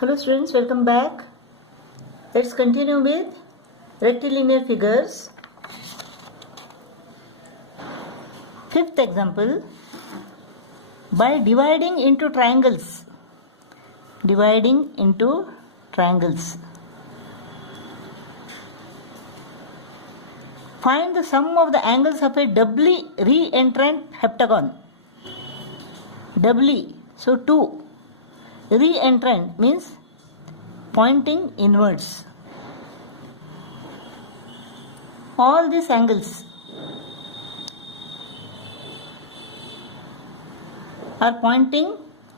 Hello students, welcome back. Let's continue with rectilinear figures. Fifth example, by dividing into triangles. Find the sum of the angles of a doubly reentrant heptagon. Doubly, so 2. Reentrant means pointing inwards. All these angles are pointing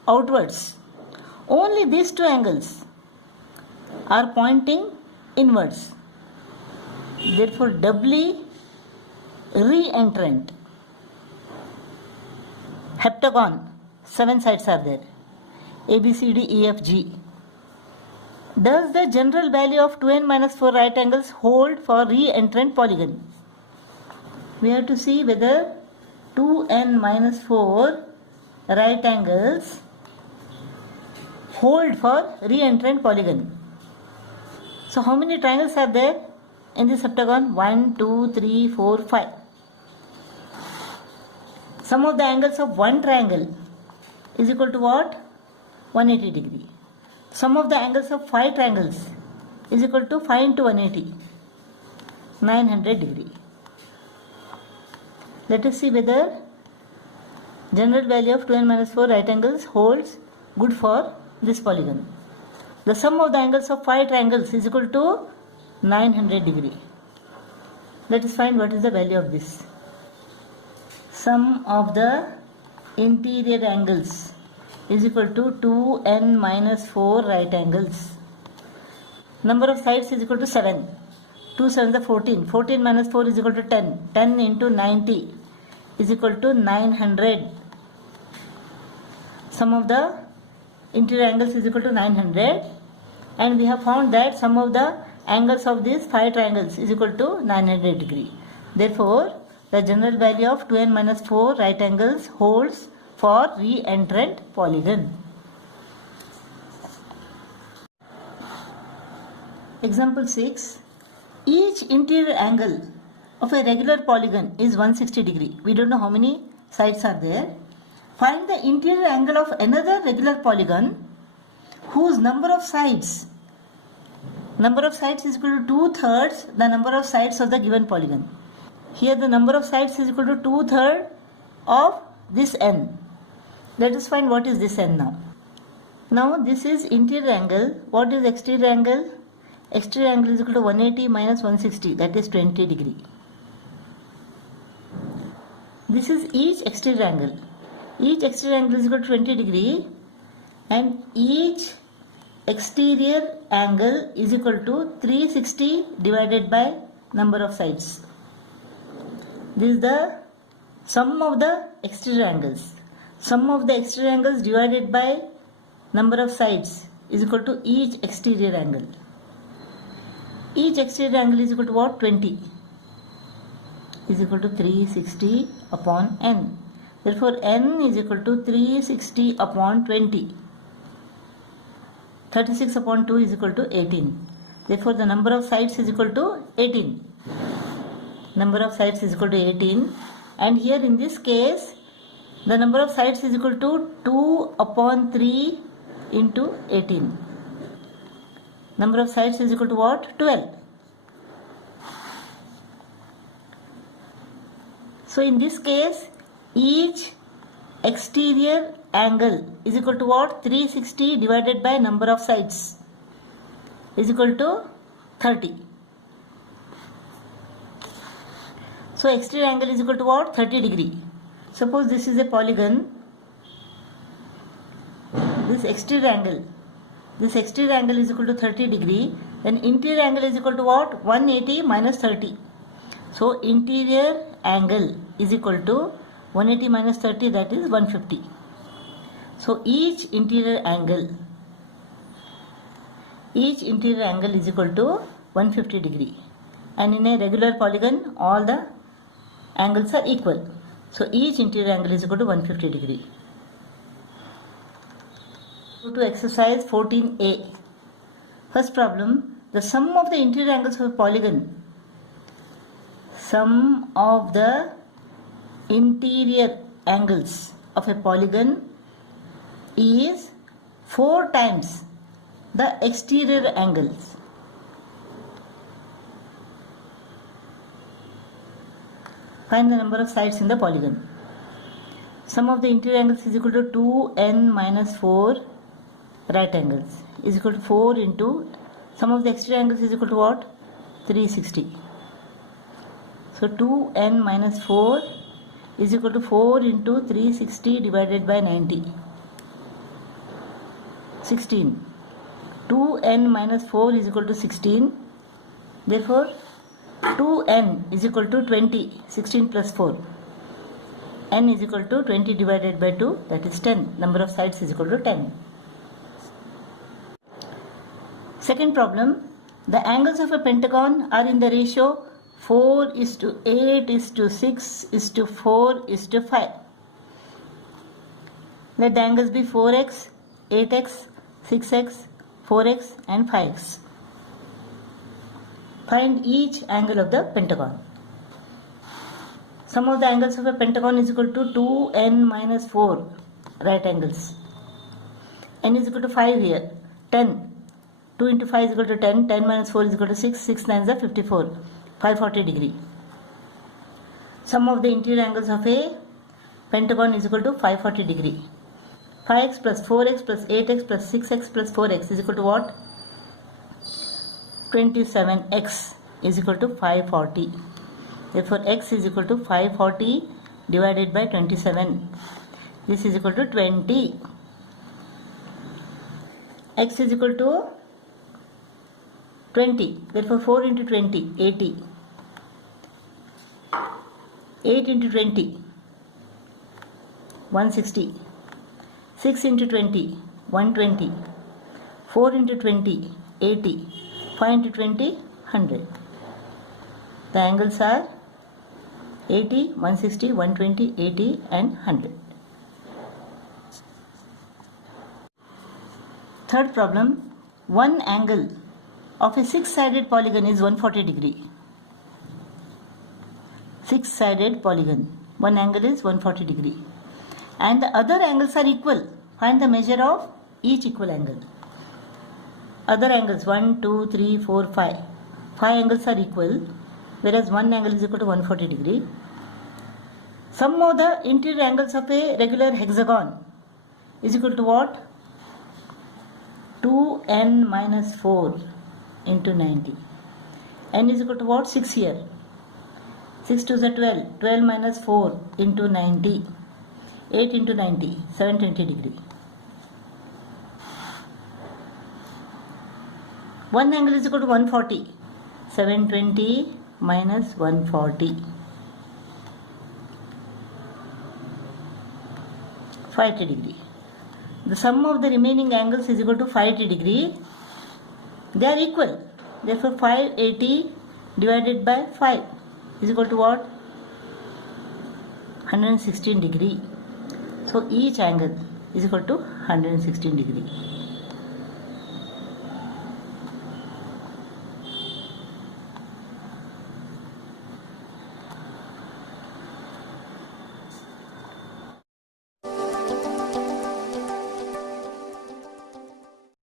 outwards. Only these two angles are pointing inwards. Therefore, doubly reentrant. Heptagon, 7 sides are there. A, B, C, D, E, F, G. Does the general value of 2n minus 4 right angles hold for reentrant polygon? We have to see whether 2n minus 4 right angles hold for reentrant polygon. So how many triangles are there in this heptagon? 1, 2, 3, 4, 5. Sum of the angles of one triangle is equal to what? 180 degree. Sum of the angles of 5 triangles is equal to 5 into 180, 900 degree. Let us see whether general value of 2n minus 4 right angles holds good for this polygon. The sum of the angles of 5 triangles is equal to 900 degree. Let us find what is the value of this. Sum of the interior angles is equal to 2n minus 4 right angles. Number of sides is equal to 7. 2 7 is 14. 14 minus 4 is equal to 10. 10 into 90 is equal to 900. Sum of the interior angles is equal to 900. And we have found that sum of the angles of these 5 triangles is equal to 900 degree. Therefore, the general value of 2n minus 4 right angles holds for reentrant polygon. Example 6. Each interior angle of a regular polygon is 160 degree. We don't know how many sides are there. Find the interior angle of another regular polygon whose number of sides is equal to 2/3 the number of sides of the given polygon. Here the number of sides is equal to 2/3 of this n. Let us find what is this n now. Now this is interior angle. What is exterior angle? Exterior angle is equal to 180 minus 160, that is 20 degree. This is each exterior angle. Each exterior angle is equal to 20 degree and each exterior angle is equal to 360 divided by number of sides. This is the sum of the exterior angles. Sum of the exterior angles divided by number of sides is equal to each exterior angle. Each exterior angle is equal to what? 20 is equal to 360 upon n. Therefore, n is equal to 360 upon 20. 36 upon 2 is equal to 18. Therefore, the number of sides is equal to 18. Number of sides is equal to 18. And here in this case, the number of sides is equal to 2 upon 3 into 18. Number of sides is equal to what? 12. So in this case, each exterior angle is equal to what? 360 divided by number of sides is equal to 30. So exterior angle is equal to what? 30 degree. Suppose this is a polygon. This exterior angle is equal to 30 degree. Then interior angle is equal to what? 180 minus 30. So interior angle is equal to 180 minus 30, that is 150. So each interior angle is equal to 150 degree. And in a regular polygon, all the angles are equal. So each interior angle is equal to 150 degree. Go to exercise 14a. First problem, the sum of the interior angles of a polygon. Sum of the interior angles of a polygon is 4 times the exterior angles. Find the number of sides in the polygon. Sum of the interior angles is equal to 2n minus 4 right angles is equal to 4 into sum of the exterior angles is equal to what? 360. So 2n minus 4 is equal to 4 into 360 divided by 90. 16. 2n minus 4 is equal to 16. Therefore 2n is equal to 20. 16 plus 4. N is equal to 20 divided by 2, that is 10. Number of sides is equal to 10. Second problem, the angles of a pentagon are in the ratio 4:8:6:4:5. Let the angles be 4x, 8x, 6x, 4x and 5x. Find each angle of the pentagon. Sum of the angles of a pentagon is equal to 2n minus 4 right angles. N is equal to 5 here. 10. 2 into 5 is equal to 10. 10 minus 4 is equal to 6. 6 9 is 54. 540 degree. Sum of the interior angles of a pentagon is equal to 540 degree. 5x plus 4x plus 8x plus 6x plus 4x is equal to what? 27x is equal to 540. Therefore x is equal to 540 divided by 27. This is equal to 20. X is equal to 20. Therefore 4 into 20, 80. 8 into 20, 160. 6 into 20, 120. 4 into 20, 80. 5 into 20, 100. The angles are 80, 160, 120, 80 and 100. Third problem, one angle of a six-sided polygon is 140 degree. Six-sided polygon, one angle is 140 degree. And the other angles are equal. Find the measure of each equal angle. Other angles 1, 2, 3, 4, 5. 5 angles are equal, whereas one angle is equal to 140 degree. Sum of the interior angles of a regular hexagon is equal to what? 2n minus 4 into 90. N is equal to what? 6 here. 6 2 is 12. 12 minus 4 into 90. 8 into 90. 720 degree. One angle is equal to 140. 720 minus 140. 580 degree. The sum of the remaining angles is equal to 580 degree. They are equal. Therefore 580 divided by 5 is equal to what? 116 degree. So each angle is equal to 116 degree.